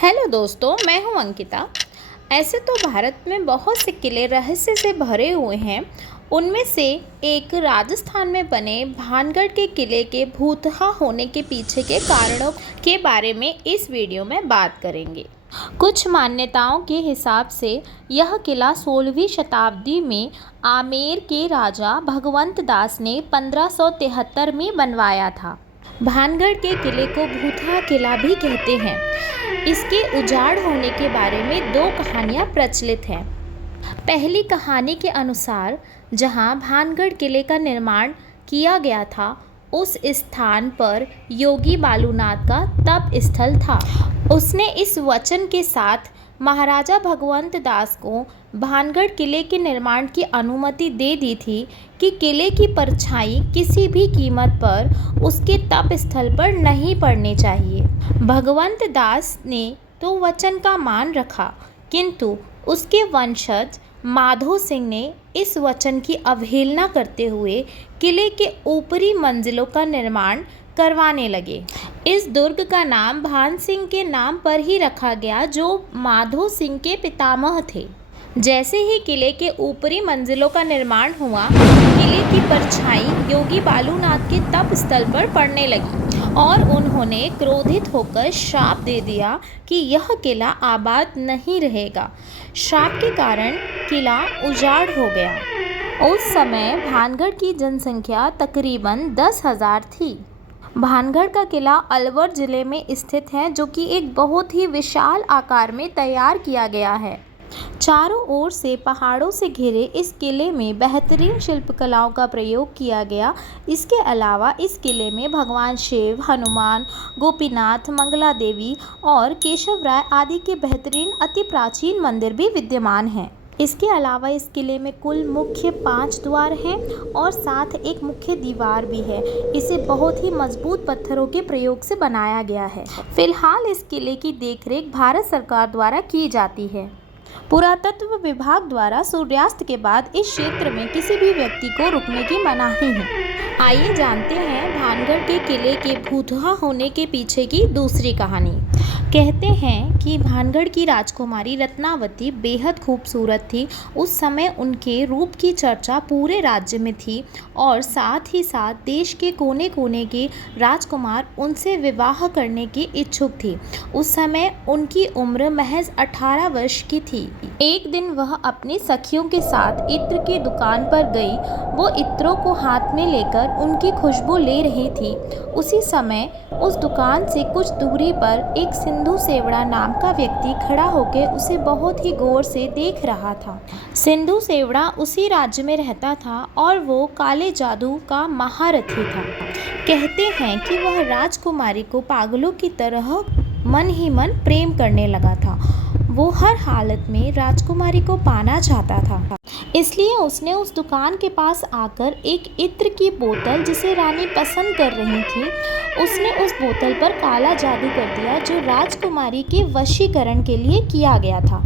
Hello दोस्तों, मैं हूं अंकिता। ऐसे तो भारत में बहुत से किले रहस्य से भरे हुए हैं। उनमें से एक राजस्थान में बने भानगढ़ के किले के भूतहा होने के पीछे के कारणों के बारे में इस वीडियो में बात करेंगे। कुछ मान्यताओं के हिसाब से यह किला 16वीं शताब्दी में आमेर के राजा भगवंत दास ने 1573 में बनवाया था। भानगढ़ के किले को भूतहा किला भी कहते हैं। इसके उजाड़ होने के बारे में दो कहानियां प्रचलित हैं। पहली कहानी के अनुसार जहां भानगढ़ किले का निर्माण किया गया था, उस स्थान पर योगी बालूनाथ का तप स्थल था। उसने इस वचन के साथ महाराजा भगवंत दास को भानगढ़ किले के निर्माण की अनुमति दे दी थी कि किले की परछाई किसी भी कीमत पर उसके तप स्थल पर नहीं पड़नी चाहिए। भगवंत दास ने तो वचन का मान रखा, किंतु उसके वंशज माधो सिंह ने इस वचन की अवहेलना करते हुए किले के ऊपरी मंजिलों का निर्माण करवाने लगे। इस दुर्ग का नाम भान सिंह के नाम पर ही रखा गया, जो माधो सिंह के पितामह थे। जैसे ही किले के ऊपरी मंजिलों का निर्माण हुआ, किले की परछाई योगी बालूनाथ के तप स्थल पर पड़ने लगी और उन्होंने क्रोधित होकर श्राप दे दिया कि यह किला आबाद नहीं रहेगा। श्राप के कारण किला उजाड़ हो गया। उस समय भानगढ़ की जनसंख्या तकरीबन 10,000 थी। भानगढ़ का किला अलवर जिले में स्थित है, जो कि एक बहुत ही विशाल आकार में तैयार किया गया है। चारों ओर से पहाड़ों से घिरे इस किले में बेहतरीन शिल्पकलाओं का प्रयोग किया गया। इसके अलावा इस किले में भगवान शिव, हनुमान, गोपीनाथ, मंगला देवी और केशव राय आदि के बेहतरीन अति प्राचीन मंदिर भी विद्यमान हैं। इसके अलावा इस किले में कुल मुख्य 5 द्वार हैं और साथ एक मुख्य दीवार भी है। इसे बहुत ही मजबूत पत्थरों के प्रयोग से बनाया गया है। फिलहाल इस किले की देखरेख भारत सरकार द्वारा की जाती है। पुरातत्व विभाग द्वारा सूर्यास्त के बाद इस क्षेत्र में किसी भी व्यक्ति को रुकने की मनाही है। आइए जानते हैं भानगढ़ के किले के भूतहा होने के पीछे की दूसरी कहानी। कहते हैं कि भानगढ़ की राजकुमारी रत्नावती बेहद खूबसूरत थी। उस समय उनके रूप की चर्चा पूरे राज्य में थी और साथ ही साथ देश के कोने कोने के राजकुमार उनसे विवाह करने की इच्छुक थे। उस समय उनकी उम्र महज 18 वर्ष की थी। एक दिन वह अपनी सखियों के साथ इत्र की दुकान पर गई। वो इत्रों को हाथ में लेकर उनकी खुशबू ले रही थी। उसी समय उस दुकान से कुछ दूरी पर एक सिंधु सेवड़ा नाम का व्यक्ति खड़ा होकर उसे बहुत ही गौर से देख रहा था। सिंधु सेवड़ा उसी राज्य में रहता था और वो काले जादू का महारथी था। कहते हैं कि वह राजकुमारी को पागलों की तरह मन ही मन प्रेम करने लगा था। वो हर हालत में राजकुमारी को पाना चाहता था, इसलिए उसने उस दुकान के पास आकर एक इत्र की बोतल, जिसे रानी पसंद कर रही थी, उसने उस बोतल पर काला जादू कर दिया, जो राजकुमारी के वशीकरण के लिए किया गया था।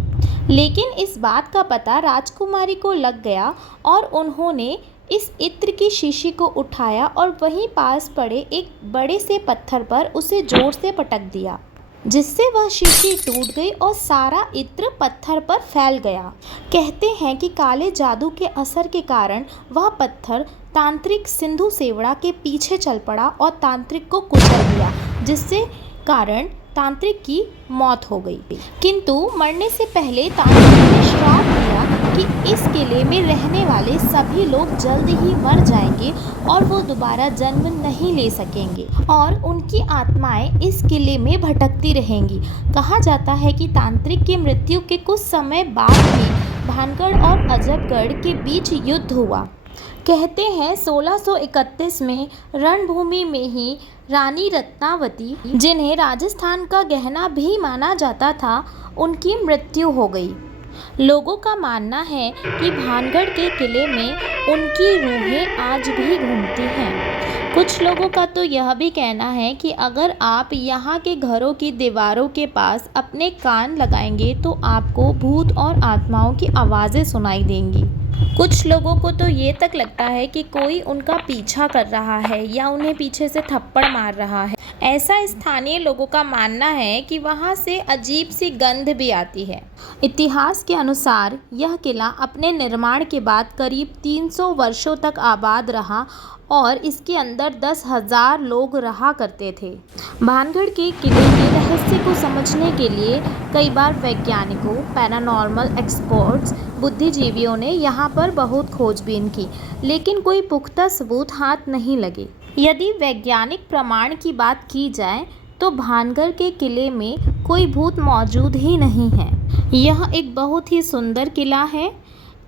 लेकिन इस बात का पता राजकुमारी को लग गया और उन्होंने इस इत्र की शीशी को उठाया और वहीं पास पड़े एक बड़े से पत्थर पर उसे जोर से पटक दिया, जिससे वह शीशी टूट गई और सारा इत्र पत्थर पर फैल गया। कहते हैं कि काले जादू के असर के कारण वह पत्थर तांत्रिक सिंधु सेवड़ा के पीछे चल पड़ा और तांत्रिक को कुचल दिया, जिससे कारण तांत्रिक की मौत हो गई। किंतु मरने से पहले तांत्रिक ने श्राप दिया कि इस किले में रहने वाले सभी लोग जल्द ही मर जाएंगे और वो दोबारा जन्म नहीं ले सकेंगे और उनकी आत्माएं इस किले में भटकती रहेंगी। कहा जाता है कि तांत्रिक की मृत्यु के कुछ समय बाद ही भानगढ़ और अजबगढ़ के बीच युद्ध हुआ। कहते हैं 1631 में रणभूमि में ही रानी रत्नावती, जिन्हें राजस्थान का गहना भी माना जाता था, उनकी मृत्यु हो गई। लोगों का मानना है कि भानगढ़ के किले में उनकी रूहें आज भी घूमती हैं। कुछ लोगों का तो यह भी कहना है कि अगर आप यहाँ के घरों की दीवारों के पास अपने कान लगाएंगे तो आपको भूत और आत्माओं की आवाज़ें सुनाई देंगी। कुछ लोगों को तो ये तक लगता है कि कोई उनका पीछा कर रहा है या उन्हें पीछे से थप्पड़ मार रहा है। ऐसा स्थानीय लोगों का मानना है कि वहाँ से अजीब सी गंध भी आती है। इतिहास के अनुसार यह किला अपने निर्माण के बाद करीब 300 वर्षों तक आबाद रहा और इसके अंदर 10,000 लोग रहा करते थे। भानगढ़ के किले के रहस्य को समझने के लिए कई बार वैज्ञानिकों, पैरानॉर्मल एक्सपर्ट्स, बुद्धिजीवियों ने यहाँ पर बहुत खोजबीन की, लेकिन कोई पुख्ता सबूत हाथ नहीं लगे। यदि वैज्ञानिक प्रमाण की बात की जाए तो भानगढ़ के किले में कोई भूत मौजूद ही नहीं है। यह एक बहुत ही सुंदर किला है।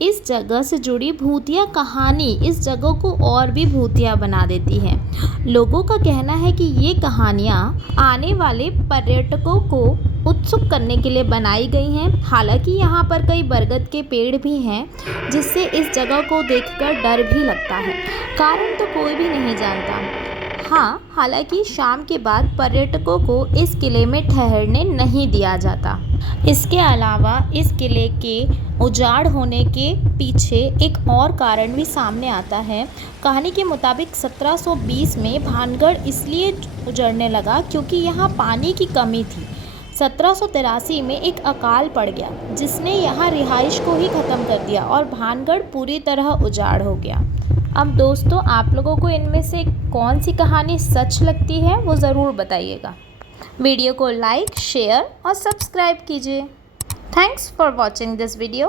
इस जगह से जुड़ी भूतिया कहानी इस जगह को और भी भूतिया बना देती है। लोगों का कहना है कि ये कहानियाँ आने वाले पर्यटकों को उत्सुक करने के लिए बनाई गई हैं। हालांकि यहाँ पर कई बरगद के पेड़ भी हैं, जिससे इस जगह को देखकर डर भी लगता है। कारण तो कोई भी नहीं जानता। हाँ, हालांकि शाम के बाद पर्यटकों को इस किले में ठहरने नहीं दिया जाता। इसके अलावा इस किले के उजाड़ होने के पीछे एक और कारण भी सामने आता है। कहानी के मुताबिक 1720 में भानगढ़ इसलिए उजड़ने लगा क्योंकि यहाँ पानी की कमी थी। 1783 में एक अकाल पड़ गया जिसने यहाँ रिहाइश को ही ख़त्म कर दिया और भानगढ़ पूरी तरह उजाड़ हो गया। अब दोस्तों, आप लोगों को इनमें से कौन सी कहानी सच लगती है वो ज़रूर बताइएगा। वीडियो को लाइक, शेयर और सब्सक्राइब कीजिए। Thanks for watching this video.